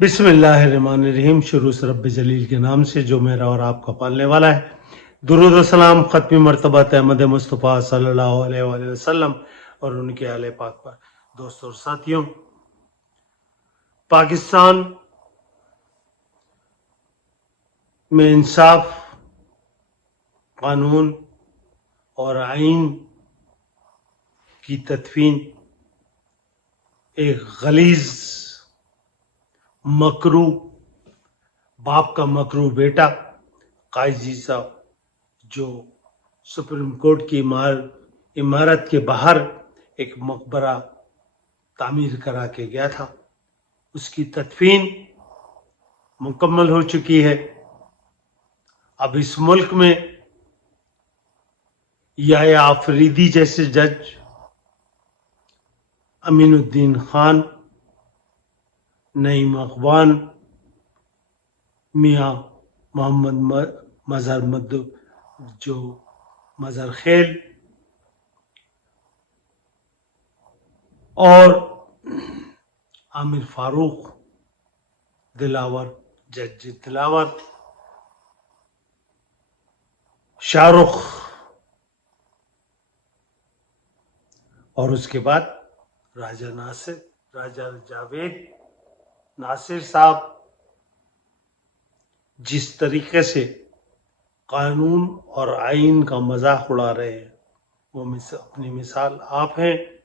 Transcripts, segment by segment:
बिस्मिल्लाहिर्रहमानिर्रहीम। शुरू से रब्बे जलील के नाम से जो मेरा और आपका पालने वाला है। दुरूद व सलाम खत्मी मर्तबत अहमद मुस्तफ़ा सल्लल्लाहु अलैहि वसल्लम और उनके आले पाक पर। दोस्तों और साथियों, पाकिस्तान में इंसाफ, कानून और आइन की तदफीन एक गलीज मकरू बाप का मकरू बेटा काजी साहब, जो सुप्रीम कोर्ट की इमारत के बाहर एक मकबरा तामीर करा के गया था, उसकी तदफीन मुकम्मल हो चुकी है। अब इस मुल्क में या आफरीदी जैसे जज, अमीनुद्दीन खान, नईम अखबान, मियाँ मोहम्मद मजहर खेल और आमिर फारूक दिलावर, जज दिलावर, शाहरुख और उसके बाद राजा जावेद नासिर साहब जिस तरीके से कानून और आइन का मजाक उड़ा रहे हैं, वो अपनी मिसाल आप हैं।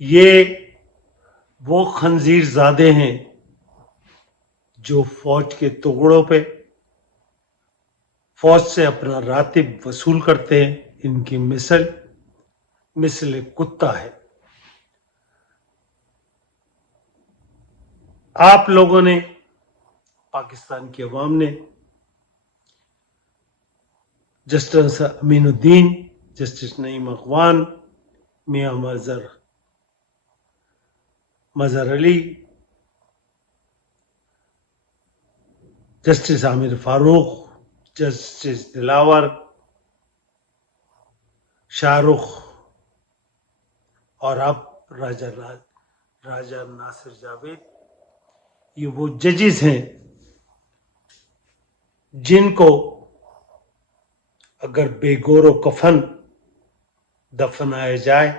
ये वो खंजीर ज़ादे हैं जो फौज के टुकड़ों पे फौज से अपना रातिब वसूल करते हैं। इनकी मिसल कुत्ता है। आप लोगों ने, पाकिस्तान की अवाम ने जस्टिस अमीनुद्दीन, जस्टिस नईम अखबान, मियाँ मजहर अली, जस्टिस आमिर फारूक, जस्टिस दिलावर, शाहरुख और अब राजा नासिर जावेद, ये वो जजेस हैं जिनको अगर बेगौर कफन दफनाया जाए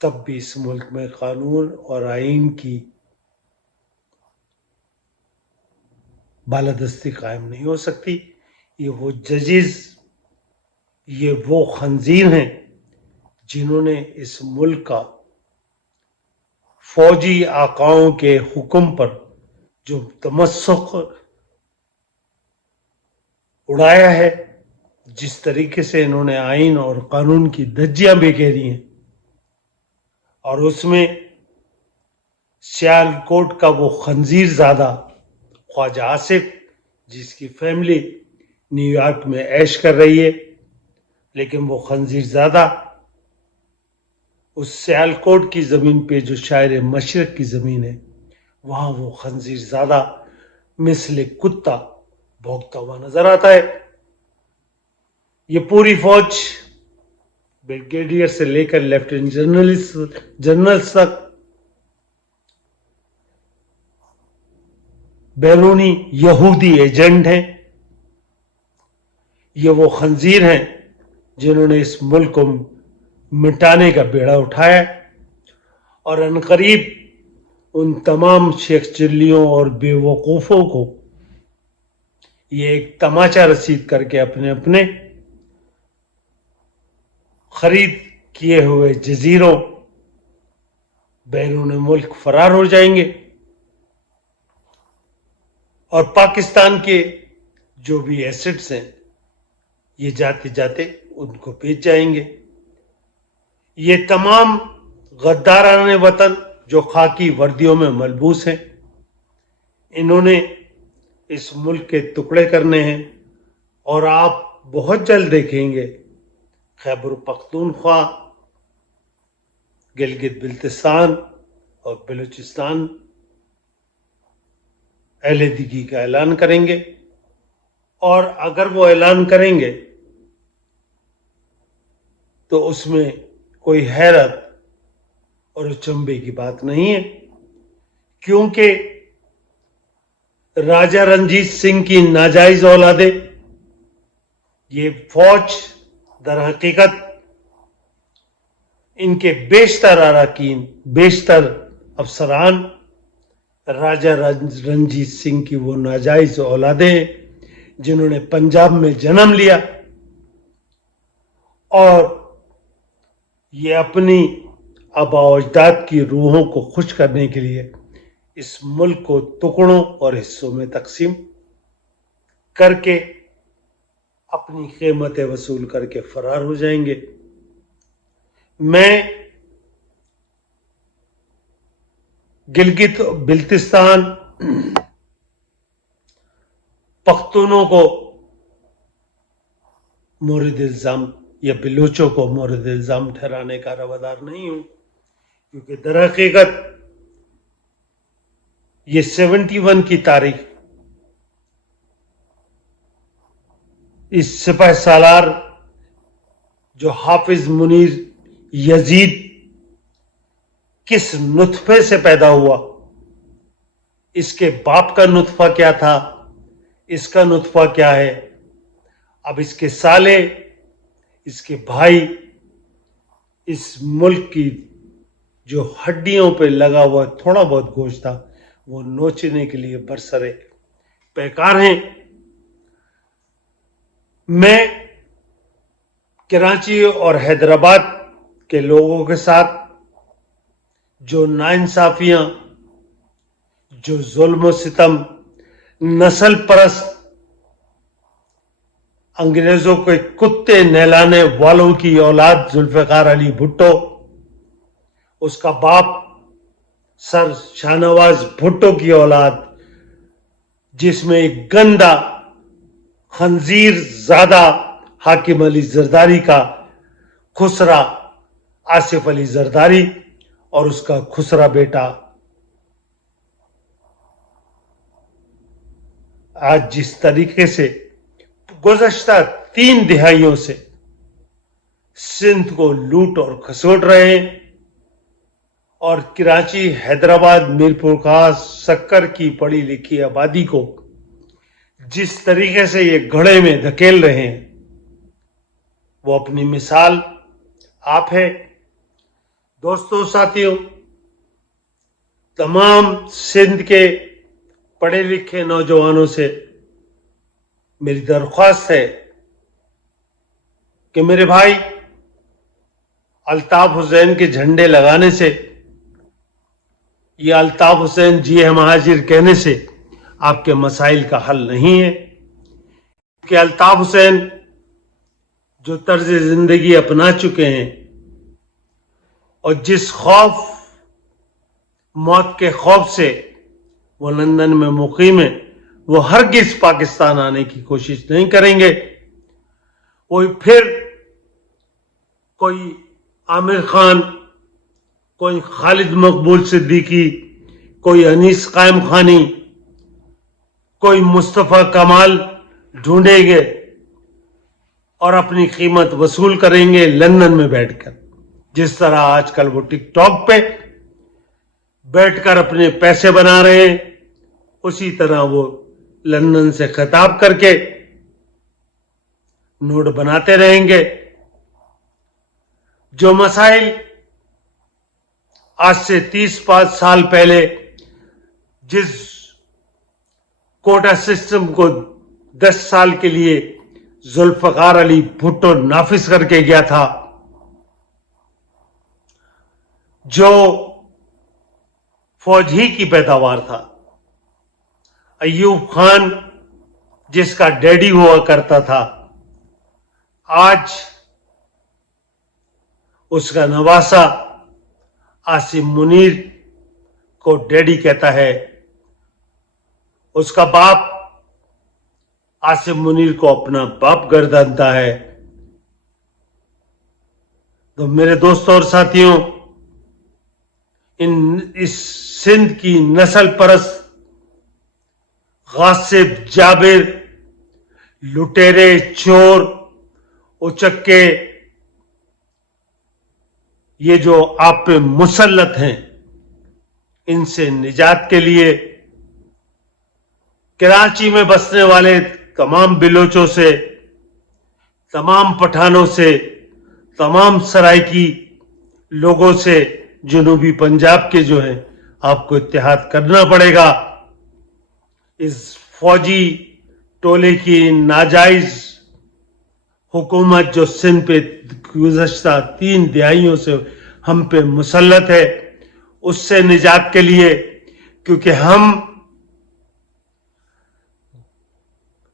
तब भी इस मुल्क में कानून और आइन की बालादस्ती कायम नहीं हो सकती। ये वो जजेस, ये वो खंजीर हैं जिन्होंने इस मुल्क का फौजी आकाओं के हुक्म पर जो तमस्सुक उड़ाया है, जिस तरीके से इन्होंने आइन और कानून की धज्जियां बिखेरी हैं, और उसमें सियालकोट का वो खंजीर ज़ादा ख्वाजा आसिफ, जिसकी फैमिली न्यूयॉर्क में ऐश कर रही है, लेकिन वो खंजीर ज़ादा उस सियालकोट की ज़मीन पे जो शायर मशरक की ज़मीन है, वहाँ वो खंजीर ज़ादा मिसल कुत्ता भौंकता हुआ नजर आता है। ये पूरी फौज, ब्रिगेडियर से लेकर लेफ्टिनेंट जनरल तक, बैरूनी यहूदी एजेंट हैं। ये वो खंजीर हैं जिन्होंने इस मुल्क को मिटाने का बेड़ा उठाया, और अनकरीब उन तमाम शेख चिल्लियों और बेवकूफ़ों को ये एक तमाचा रसीद करके अपने अपने खरीद किए हुए जजीरों बैरून मुल्क फरार हो जाएंगे, और पाकिस्तान के जो भी एसेट्स हैं ये जाते जाते उनको बेच जाएंगे। ये तमाम गद्दाराने वतन जो खाकी वर्दियों में मलबूस हैं, इन्होंने इस मुल्क के टुकड़े करने हैं, और आप बहुत जल्द देखेंगे खैबर पख्तूनख्वा, गिलगित बिल्तिस्तान और बलूचिस्तान अलहदगी का ऐलान करेंगे। और अगर वो ऐलान करेंगे तो उसमें कोई हैरत और अचंभे की बात नहीं है, क्योंकि राजा रंजीत सिंह की नाजायज औलादे, ये फौज दर हकीकत इनके बेशतर अरकान, बेशतर अफसरान राजा रंजीत सिंह की वो नाजायज औलादे हैं जिन्होंने पंजाब में जन्म लिया और ये अपनी आबा अजदाद की रूहों को खुश करने के लिए इस मुल्क को टुकड़ों और हिस्सों में तकसीम करके अपनी कीमतें वसूल करके फरार हो जाएंगे। मैं गिलगित बिल्तिस्तान पख्तूनों को मोरद इल्जाम या बिलोचों को मोरद इल्जाम ठहराने का रवादार नहीं हूं, क्योंकि दर हकीकत ये 71 की तारीख इस सिपह सालार जो हाफिज मुनीर यजीद किस नुत्फे से पैदा हुआ, इसके बाप का नुत्फा क्या था, इसका नुत्फा क्या है, अब इसके साले, इसके भाई इस मुल्क की जो हड्डियों पे लगा हुआ थोड़ा बहुत गोश्त था वो नोचने के लिए बरसरे पैकार हैं। मैं कराची और हैदराबाद के लोगों के साथ जो नाइंसाफियां, जो जुल्म सितम, नस्ल परस्त अंग्रेजों के कुत्ते नहलाने वालों की औलाद जुल्फिकार अली भुट्टो, उसका बाप सर शाहनवाज भुट्टो की औलाद, जिसमें एक गंदा खंजीर ज्यादा हाकिम अली जरदारी का खुसरा आसिफ अली जरदारी और उसका खुसरा बेटा आज जिस तरीके से गुज़श्ता 3 दिहाइयों से सिंध को लूट और खसोट रहे हैं और कराची, हैदराबाद, मीरपुर खास, सक्कर की पढ़ी लिखी आबादी को जिस तरीके से ये घड़े में धकेल रहे हैं वो अपनी मिसाल आप है। दोस्तों, साथियों, तमाम सिंध के पढ़े लिखे नौजवानों से मेरी दरख्वास्त है कि मेरे भाई अल्ताफ हुसैन के झंडे लगाने से या अल्ताफ हुसैन जी है महाजिर कहने से आपके मसाइल का हल नहीं है, कि अल्ताफ हुसैन जो तर्ज जिंदगी अपना चुके हैं और जिस खौफ, मौत के खौफ से वो लंदन में मुकीम है, वो हरगिज पाकिस्तान आने की कोशिश नहीं करेंगे। वो फिर कोई आमिर खान, कोई खालिद मकबूल सिद्दीकी, कोई अनीस कायम खानी, कोई मुस्तफा कमाल ढूंढेंगे और अपनी कीमत वसूल करेंगे लंदन में बैठकर। जिस तरह आजकल वो टिकटॉक पे बैठकर अपने पैसे बना रहे हैं, उसी तरह वो लंदन से खिताब करके नोट बनाते रहेंगे। जो मसाइल आज से 30-5 साल पहले जिस कोटा सिस्टम को 10 साल के लिए जुल्फकार अली भुट्टो नाफिज करके गया था, जो फौज ही की पैदावार था, अयूब खान जिसका डैडी हुआ करता था, आज उसका नवासा आसिम मुनीर को डैडी कहता है। उसका बाप आसिम मुनीर को अपना बाप गर्दानता है। तो मेरे दोस्तों और साथियों, इस सिंध की नस्ल परस्त गासिब, जाबिर, लुटेरे, चोर, उचक्के, ये जो आप पे मुसल्लत हैं, इनसे निजात के लिए कराची में बसने वाले तमाम बिलोचों से, तमाम पठानों से, तमाम सराइकी लोगों से, जनूबी पंजाब के जो हैं, आपको इत्तेहाद करना पड़ेगा। इस फौजी टोले की नाजायज हुकूमत जो सिंध पे गुज़श्ता 3 दिहाइयों से हम पे मुसल्लत है, उससे निजात के लिए, क्योंकि हम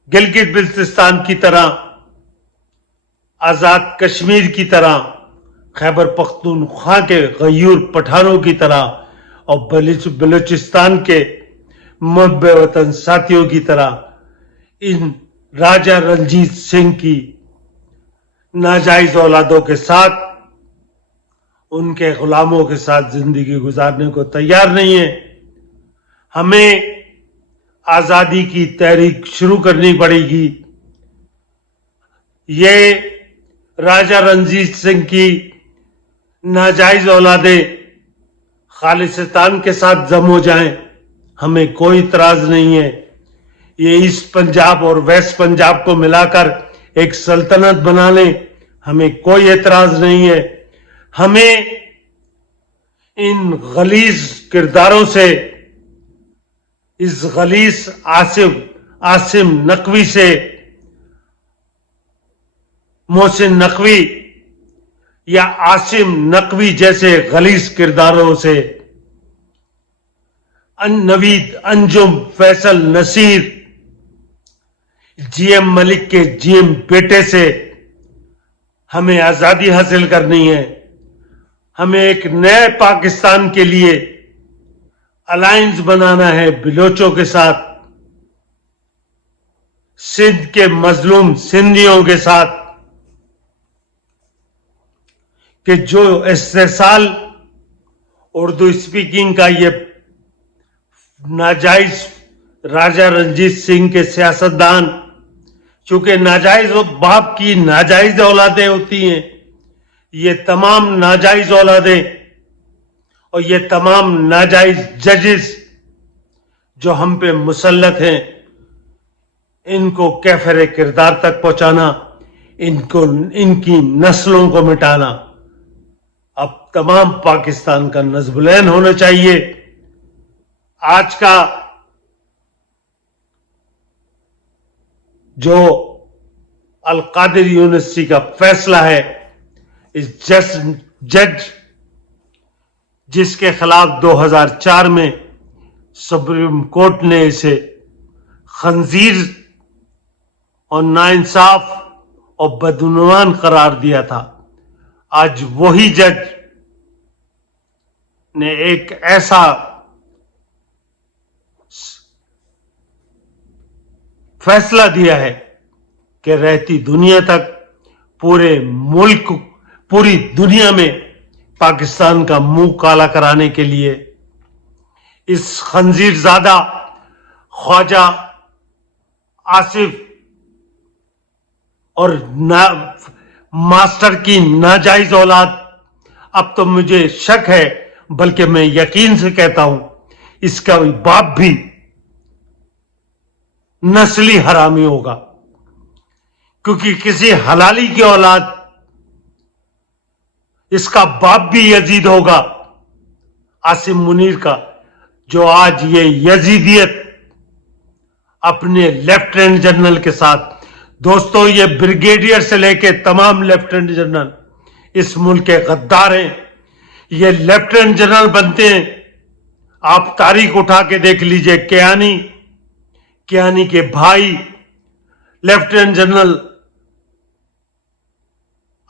गिलगित बिल्तिस्तान की तरह, आजाद कश्मीर की तरह, खैबर पख्तूनख्वा के गयूर पठानों की तरह और बलूचिस्तान के मुहब्बे वतन साथियों की तरह इन राजा रणजीत सिंह की नाजायज औलादों के साथ, उनके गुलामों के साथ जिंदगी गुजारने को तैयार नहीं है। हमें आजादी की तहरीक शुरू करनी पड़ेगी। ये राजा रणजीत सिंह की नाजायज औलादें खालिस्तान के साथ जम हो जाएं, हमें कोई इतराज नहीं है। ये ईस्ट पंजाब और वेस्ट पंजाब को मिलाकर एक सल्तनत बना लें, हमें कोई एतराज नहीं है। हमें इन गलीज किरदारों से, इस गलीज आसिम नकवी से, मोहसिन नकवी या आसिम नकवी जैसे गलीज किरदारों से, नवीद अंजुम, फैसल नसीर, जीएम मलिक के जीएम बेटे से हमें आजादी हासिल करनी है। हमें एक नए पाकिस्तान के लिए अलायंस बनाना है बिलोचों के साथ, सिंध के मजलूम सिंधियों के साथ, कि जो इस्तेसाल उर्दू स्पीकिंग का ये नाजायज राजा रणजीत सिंह के सियासतदान, चूंकि नाजायज बाप की नाजायज औलादें होती हैं, ये तमाम नाजायज औलादें और ये तमाम नाजायज जजेस जो हम पे मुसल्लत हैं, इनको कैफरे किरदार तक पहुंचाना, इनको, इनकी नस्लों को मिटाना, अब तमाम पाकिस्तान का नज़्ब-उल-ऐन होना चाहिए। आज का जो अल-कादिर यूनिवर्सिटी का फैसला है, इस जज जिसके खिलाफ 2004 में सुप्रीम कोर्ट ने इसे खंजीर और नाइंसाफ और बदउनवान करार दिया था, आज वही जज ने एक ऐसा फैसला दिया है कि रहती दुनिया तक, पूरे मुल्क, पूरी दुनिया में पाकिस्तान का मुंह काला कराने के लिए इस खंजीरजादा ख्वाजा आसिफ और मास्टर की नाजायज औलाद, अब तो मुझे शक है, बल्कि मैं यकीन से कहता हूं, इसका बाप भी नस्ली हरामी होगा, क्योंकि किसी हलाली की औलाद, इसका बाप भी यजीद होगा, आसिम मुनीर का, जो आज ये यजीदियत अपने लेफ्टिनेंट जनरल के साथ, दोस्तों ये ब्रिगेडियर से लेके तमाम लेफ्टिनेंट जनरल इस मुल्क के गद्दार हैं, ये लेफ्टिनेंट जनरल बनते हैं। आप तारीख उठा के देख लीजिए, कियानी के भाई lieutenant general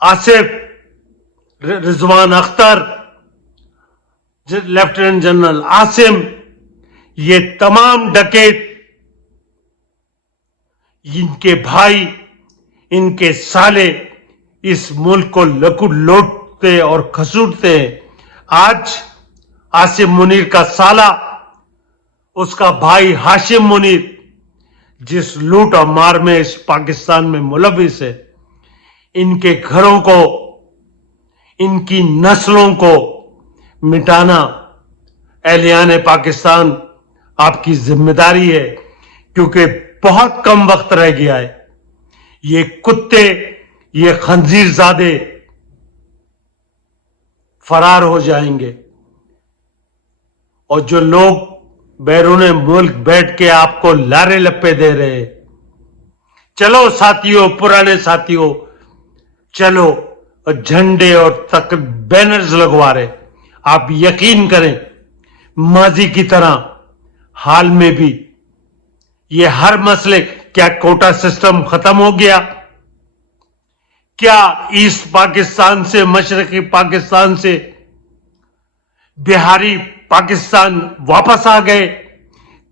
Asif, Rizwan Akhtar, lieutenant general Asim, ये तमाम डकैत, इनके भाई, इनके साले इस मुल्क को लूटते और खसूटते हैं। आज आसिम मुनीर का साला, उसका भाई हाशिम मुनीर, जिस लूट और मार में इस पाकिस्तान में मुलविस है, इनके घरों को, इनकी नस्लों को मिटाना اہلیان پاکستان آپ کی ذمہ داری ہے، کیونکہ بہت کم وقت رہ گیا ہے. یہ کتے، یہ خنزیر زادے فرار ہو جائیں گے، اور جو لوگ بیرون ملک بیٹھ کے آپ کو لارے لپے دے رہے ہیں، چلو ساتھیوں، پرانے ساتھیوں، چلو، اور جھنڈے اور بینرز لگوا رہے. آپ یقین کریں، ماضی کی طرح حال میں بھی یہ ہر مسئلے، کیا کوٹا سسٹم ختم ہو گیا؟ کیا ایسٹ پاکستان سے، مشرقی پاکستان سے بہاری پاکستان واپس آ گئے؟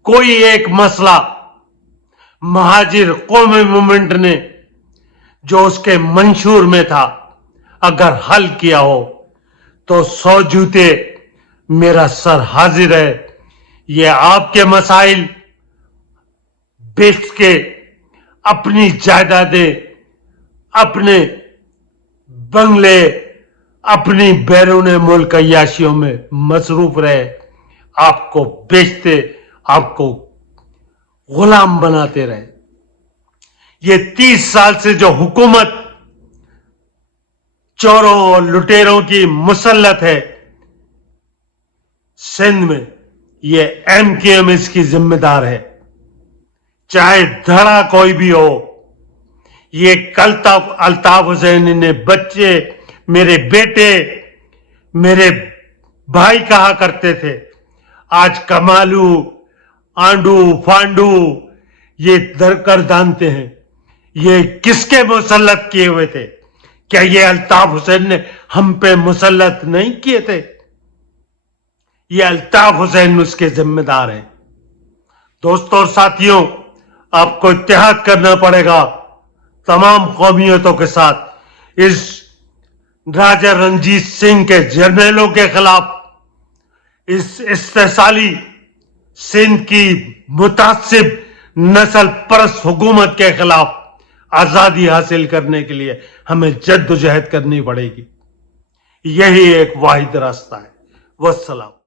کوئی ایک مسئلہ مہاجر قومی موومنٹ نے جو اس کے منشور میں تھا اگر حل کیا ہو تو 100 جوتے میرا سر حاضر ہے. یہ آپ کے مسائل بیچ کے اپنی جائیدادیں، اپنے بنگلے، اپنی بیرون ملک عیاشیوں میں مصروف رہے، آپ کو بیچتے، آپ کو غلام بناتے رہے. یہ 30 سال سے جو حکومت چوروں اور لٹیروں کی مسلط ہے سندھ میں، یہ ایم کیو ایم اس کی ذمہ دار ہے. چاہے دھڑا کوئی بھی ہو. یہ کل تک الطاف حسین نے بچے، میرے بیٹے، میرے بھائی کہا کرتے تھے، آج کمالو، آنڈو، فانڈو یہ درکردانتے ہیں. یہ کس کے مسلط کیے ہوئے تھے؟ کیا یہ الطاف حسین نے ہم پہ مسلط نہیں کیے تھے؟ یہ الطاف حسین اس کے ذمہ دار ہیں. دوستوں اور ساتھیوں، آپ کو اتحاد کرنا پڑے گا تمام قومیتوں کے ساتھ اس راجہ رنجیت سنگھ کے جرنیلوں کے خلاف، اس استحصالی سندھ کی متعصب نسل پرست حکومت کے خلاف آزادی حاصل کرنے کے لیے ہمیں جد و جہد کرنی پڑے گی. یہی ایک واحد راستہ ہے. والسلام.